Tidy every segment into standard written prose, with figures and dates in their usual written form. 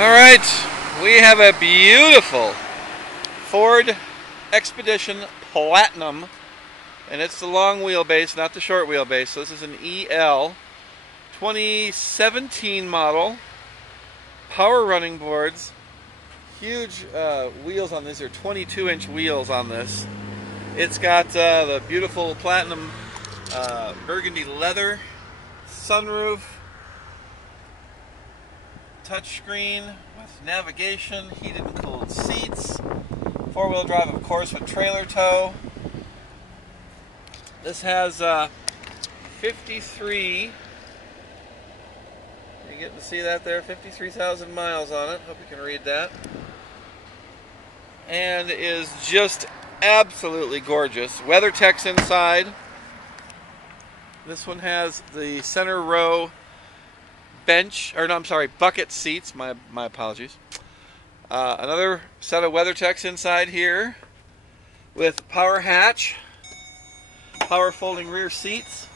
Alright, we have a beautiful Ford Expedition Platinum, and it's the long wheelbase, not the short wheelbase. So this is an EL 2017 model. Power running boards, huge wheels on these. Are 22-inch wheels on this. It's got the beautiful platinum burgundy leather, sunroof, touchscreen with navigation, heated and cooled seats, four-wheel drive, of course, with trailer tow. This has 53, you getting to see that there, 53,000 miles on it. Hope you can read that. And is just absolutely gorgeous. WeatherTech's inside. This one has the center row bench, or no, I'm sorry, bucket seats. My apologies. Another set of WeatherTech's inside here with power hatch, power folding rear seats.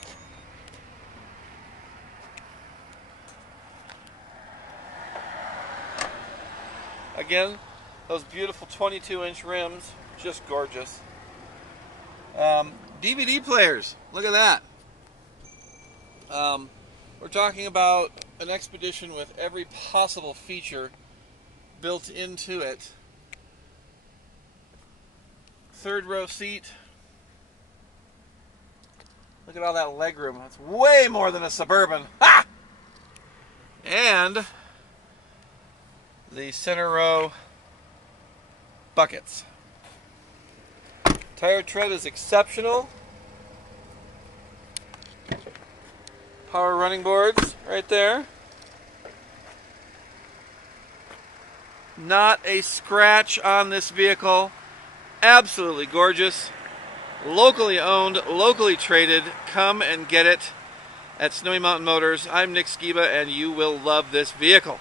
Again, those beautiful 22-inch rims, just gorgeous. DVD players, look at that. We're talking about an Expedition with every possible feature built into it. Third row seat. Look at all that leg room. That's way more than a Suburban. Ha! And the center row buckets. Tire tread is exceptional. Power running boards right there. Not a scratch on this vehicle. Absolutely gorgeous. Locally owned, locally traded. Come and get it at Snowy Mountain Motors. I'm Nick Skiba, and you will love this vehicle.